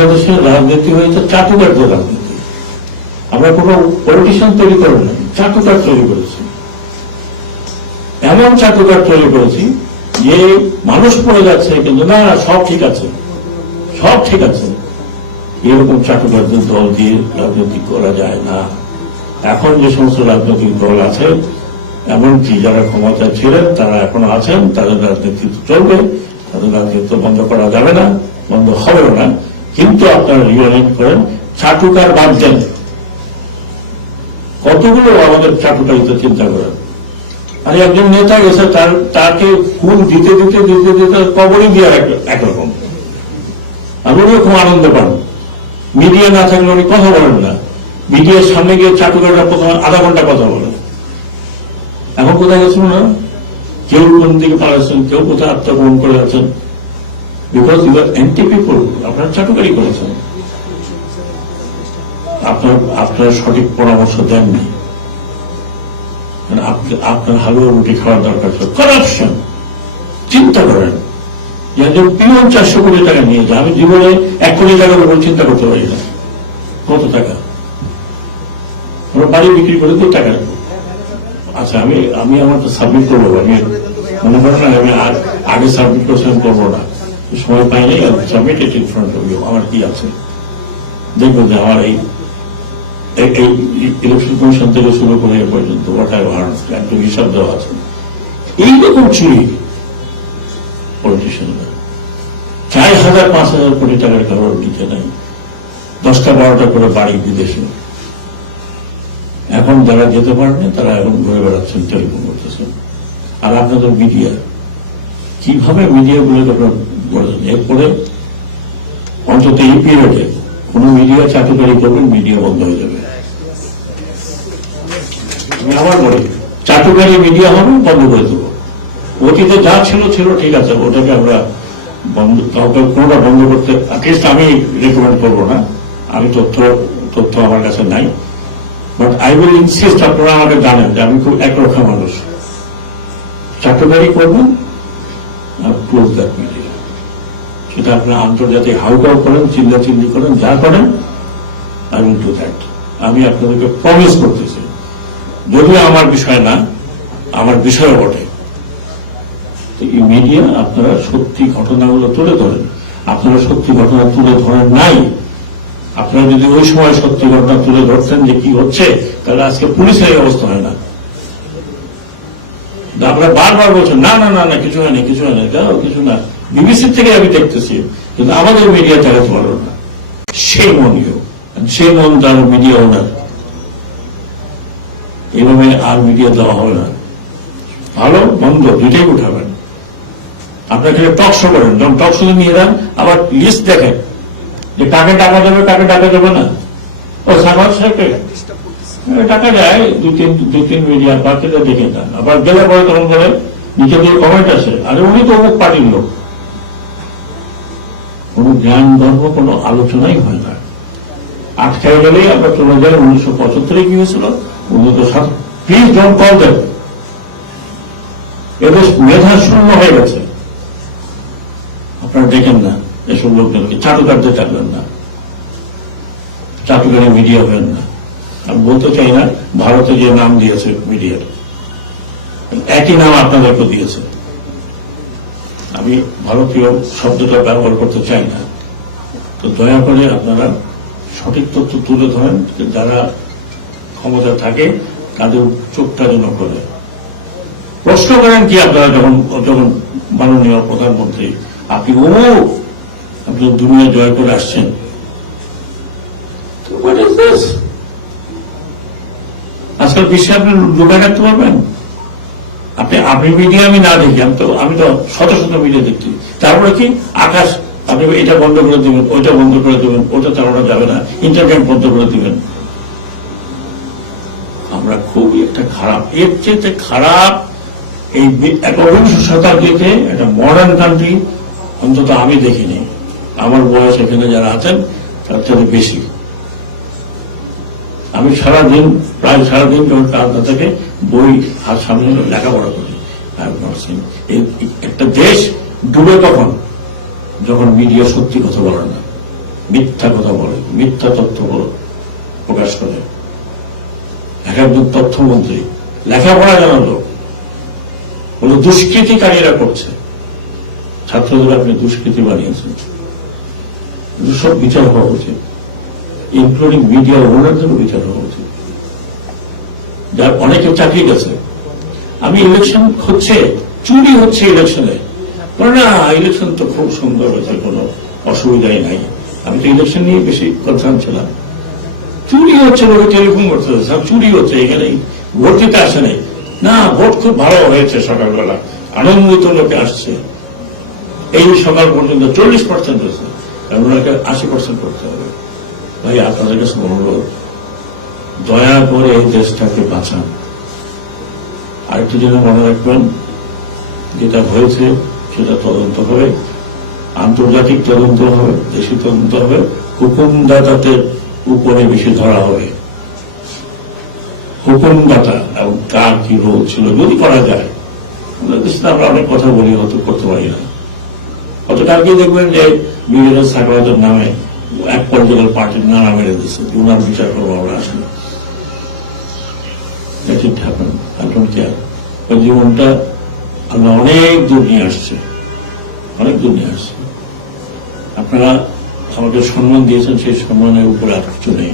বাংলাদেশের রাজনীতি হয়েছে চাটুকারদের রাজনীতি আমরা কোনো পলিটিশিয়ান তৈরি করি না চাটুকার তৈরি করেছি। এমন চাটুকার তৈরি করেছি, যে মানুষ পড়ে যাচ্ছে কিন্তু না, সব ঠিক আছে। সব ঠিক আছে। এরকম চাটুকারদের দল দিয়ে রাজনীতি করা যায় না। এখন যে সমস্ত রাজনৈতিক দল আছে, এমনকি যারা ক্ষমতায় ছিলেন, তারা এখন আছেন, তাদের রাজনীতি চলবে, তাদের রাজনীতি বন্ধ করা যাবে না, বন্ধ হবেও না। কিন্তু আপনারা রিয়ালাইজ করেন, চাটুকার বাদ দেন কতগুলো আমাদের চাটুকারিতে চিন্তা করেন? আর একজন নেতা গেছে, তার, তাকে ফুল দিতে দিতে দিতে দিতে কবরই দেওয়ার একরকম। আর উনিও খুব আনন্দ পান। মিডিয়া না থাকলে উনি কথা বলেন না। মিডিয়ার সামনে গিয়ে চাটুকাররা প্রথমে আধা ঘণ্টা কথা বলেন এখন কোথায় গেছেন না কেউ কোন দিকে পালাচ্ছেন, কেউ কোথায় আত্মগ্রহণ করে আছেন? Because you are anti people আপনারা চাটুকারি করেছেন। আপনার আপনার সঠিক পরামর্শ দেননি মানে আপনার হালুয়া রুটি খাওয়ার দরকার ছিল। করাপশন চিন্তা করেন। যে পিওন চারশো কোটি টাকা নিয়ে যায়, আমি জীবনে এক কোটি টাকার উপর চিন্তা করতে পারি না। কত টাকা? আমরা বাড়ি বিক্রি করে দিয়ে টাকা আচ্ছা আমি আমি আমার সাবমিট করব, আমি মনে করেন আমি আগে সাবমিট করছিলাম করব না। সময় পাই নাই submit it in front of you আমার কি আছে? দেখব যে আমার এই ইলেকশন কমিশন থেকে শুরু করে এ পর্যন্ত ওটা একটু হিসাব দেওয়া আছে। এইরকম চুরি। পলিটিশিয়ানরা চার হাজার পাঁচ হাজার কোটি টাকার কারোর দিতে নাই। দশটা বারোটা করে বাড়ি বিদেশে। এখন যারা যেতে পারেনি তারা এখন ঘুরে বেড়াচ্ছেন টেলিফোন করতেছেন। আর আপনাদের মিডিয়া কীভাবে মিডিয়াগুলো যখন বলেছেন এরপরে অন্তত এই পিরিয়ডে কোন মিডিয়া চাকরি করবেন মিডিয়া বন্ধ হয়ে যাবে। আমি আবার বলি, চাটুকারি মিডিয়া হবে, বন্ধ করে দেবো। অতীতে যা ছিল ছিল, ঠিক আছে, ওটাকে আমরা বন্ধ, কাউকে কোনোটা বন্ধ করতে অ্যাটলিস্ট আমি রেকমেন্ড করব না। আমি তথ্য তথ্য আমার কাছে নাই। বাট আই উইল ইনসিস্ট আপনারা আমাকে জানেন যে আমি খুব একরক্ষা মানুষ। চাটুকারি করবেন ক্লোজ দ্যাট সেটা আপনার আন্তর্জাতিক হাউকাউ করেন চিল্লা চিল্লি করেন, যা করেন আই উইল ডু দ্যাট আমি আপনাদেরকে প্রমিস করতেছি যদিও আমার বিষয় না, আমার বিষয় বটে। এই মিডিয়া আপনারা সত্যি ঘটনাগুলো তুলে ধরেন। আপনারা সত্যি ঘটনা তুলে ধরেন নাই। আপনারা যদি ওই সময় সত্যি ঘটনা তুলে ধরতেন যে কি হচ্ছে, তাহলে আজকে পুলিশের এই অবস্থা হয় না। আপনারা বারবার বলছেন, না না না না, কিছু হয়নি কিছু হয়নি। দাও কিছু না। বিবিসির থেকে আমি দেখতেছি, কিন্তু আমাদের মিডিয়া চালাতে পারল না। সে মনীয় সে মন তার মিডিয়া ওনার এইভাবে আর মিডিয়া দেওয়া হবে না। ভালো মন্দ দুইটাই উঠাবেন। আপনার খালি টক শো করেন। যখন টক শো নিয়ে যান, আবার লিস্ট দেখেন। যে কাকে টাকা দেবে, কাকে টাকা দেবে না। ও, সাগর সাহেবকে টাকা যায় দু তিন দু তিন মিডিয়া বাকিটা দেখে যান। আবার গেলে পরে তখন বলে নিচে দিয়ে কমেন্ট আসে। আরে উনি তো অমুক পার্টির লোক। কোন জ্ঞান, ধর্ম, কোনো আলোচনাই হয় না। আটকায় গেলেই আমরা চলে যাই উনিশশো পঁচাত্তরে কি হয়েছিল? উনিশশো সাত প্লিজ ডোন্ট কল দেন এদের মেধা শূন্য হয়ে গেছে। আপনারা দেখেন না, এসব লোকজনকে। চাটুকারদের চাকবেন না। চাটুকারি মিডিয়া হবেন না। আমি বলতে চাই না, ভারতে যে নাম দিয়েছে মিডিয়ার, একই নাম আপনাদেরকে দিয়েছে। আমি ভারতীয় শব্দটা ব্যবহার করতে চাই না। তো দয়া করে আপনারা সঠিক তথ্য তুলে ধরেন যারা ক্ষমতা থাকে, তাদের চোখটা যেন করে প্রশ্ন করেন কি আপনারা যখন যখন মাননীয় প্রধানমন্ত্রী, আপনি ও, আপনি দুনিয়া জয় করে আসছেন। আজকাল বিশ্বে আপনি লুকায় রাখতে পারবেন? আপনি আপনি মিডিয়া আমি না দেখি, আমি তো আমি তো শত শত মিডিয়া দেখছি তারপরে কি? আকাশ, আপনি এটা বন্ধ করে দিবেন, ওইটা বন্ধ করে দিবেন ওটা চালানো যাবে না ইন্টারনেট বন্ধ করে দিবেন। আমরা খুবই একটা খারাপ, এর চেয়ে খারাপ এই একবিংশ শতাব্দীতে একটা মডার্ন কান্ট্রি অন্তত আমি দেখিনি। আমার বয়স এখানে যারা আছেন, তার থেকে বেশি। আমি সারাদিন, প্রায় সারাদিন যখন কালকা থেকে বই আর সামনে লেখাপড়া করি একটা দেশ ডুবে তখন যখন মিডিয়া সত্যি কথা বলে না, মিথ্যা কথা বলে, মিথ্যা তথ্য প্রকাশ করে। এক একজন তথ্যমন্ত্রী, লেখাপড়া জানার লোক বলে দুষ্কৃতিকারীরা করছে। ছাত্রদের আপনি দুষ্কৃতি বানিয়েছেন। সব বিচার হওয়া উচিত ইনক্লুডিং মিডিয়া ওনারদেরও বিচার হওয়া যার অনেকে চাকরি গেছে। আমি ইলেকশন হচ্ছে, চুরি হচ্ছে ইলেকশনে না ইলেকশন তো খুব সুন্দর হয়েছে, কোনো অসুবিধাই নাই। আমি তো ইলেকশন নিয়ে বেশি কনসার্ন ছিলাম। চুরি হচ্ছে লোকে টেলিফোন করতে সব চুরি হচ্ছে, এখানে ভোট দিতে আসে নাই। না, ভোট খুব ভালো হয়েছে সকালবেলা, আনন্দিত লোকে আসছে। এই সকাল পর্যন্ত চল্লিশ পার্সেন্ট হয়েছে আশি পার্সেন্ট করতে হবে। ভাই, আপনাদের কাছে অনুরোধ দয়া করে এই দেশটাকে বাঁচান। আরেকটি যেন মনে রাখবেন, যেটা হয়েছে সেটা তদন্ত হবে, আন্তর্জাতিক তদন্ত হবে, দেশি তদন্ত হবে হুকুমদাতাদের উপরে বেশি ধরা হবে। হুকুমদাতা এবং কার কি রোল ছিল, যদি করা যায় আমরা অনেক কথা বলি হয়তো করতে পারি না। হয়তো কালকে দেখবেন যে বিভিন্ন সাকরাদের নামে এক পর্যায়ের পার্টির নানা মেরে দিচ্ছে উনার বিচার করব আমরা আসলে। It happen. I don't care. জীবনটা আমরা অনেক দূর নিয়ে আসছে। অনেক দূর নিয়ে আসছে। আপনারা আমাকে সম্মান দিয়েছেন, সেই সম্মানের উপরে আর কিছু নেই।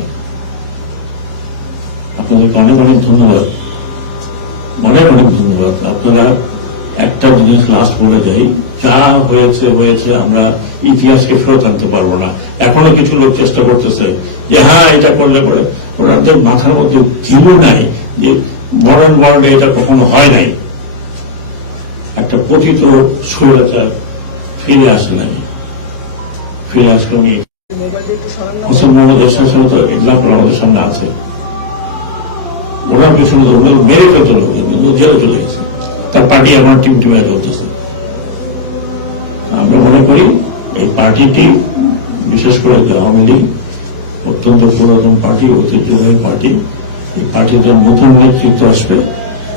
আপনাদেরকে অনেক অনেক ধন্যবাদ। অনেক অনেক ধন্যবাদ। আপনারা একটা জিনিস লাস্ট বলে যাই যা হয়েছে হয়েছে, আমরা ইতিহাসকে ফেরত আনতে পারব না। এখনও কিছু লোক চেষ্টা করতেছে যে হ্যাঁ এটা করলে পরে। ওনাদের মাথার মধ্যে ঘিলু নাই যে মডার্ন ওয়ার্ল্ডে এটা কখনো হয় নাই। একটা পতিত স্বৈরাচার ফিরে আসে নাই। ফিরে আসলে তো আমাদের সামনে আছে। পিছনে তো কিন্তু চলে গেছে। তার পার্টি আমার টিম টিমে আমরা মনে করি এই পার্টিটি, বিশেষ করে আওয়ামী লীগ, অত্যন্ত পুরাতন পার্টি, ঐতিহ্যবাহী পার্টি পার্টিতে নতুন নেতৃত্ব আসবে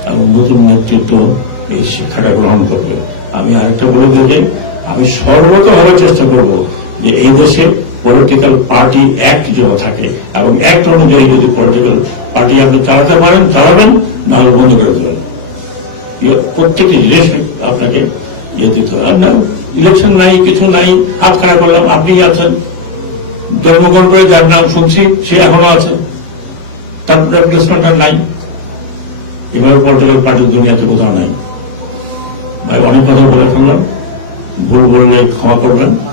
এবং নতুন নেতৃত্ব এই শিক্ষাটা গ্রহণ করবে। আমি আরেকটা বলে দিই আমি সর্বতভাবে চেষ্টা করব যে এই দেশে পলিটিক্যাল পার্টি অ্যাক্ট যেন থাকে এবং অ্যাক্ট অনুযায়ী যদি পলিটিক্যাল পার্টি আপনি চালাতে পারেন, চালাবেন, নাহলে বন্ধ করে দেবেন। ইয়ে- প্রত্যেকটি জিনিস আপনাকে ইয়ে দিতে হবে। না ইলেকশন নাই, কিছু নাই, হাত খাড়া করলাম আপনি আছেন। জন্মগ্রহণ করে যার নাম শুনছি, সে এখনও আছে। তার নাই। কোথাও নাই। অনেক কথা বলে ভুল বললে ক্ষমা করবেন।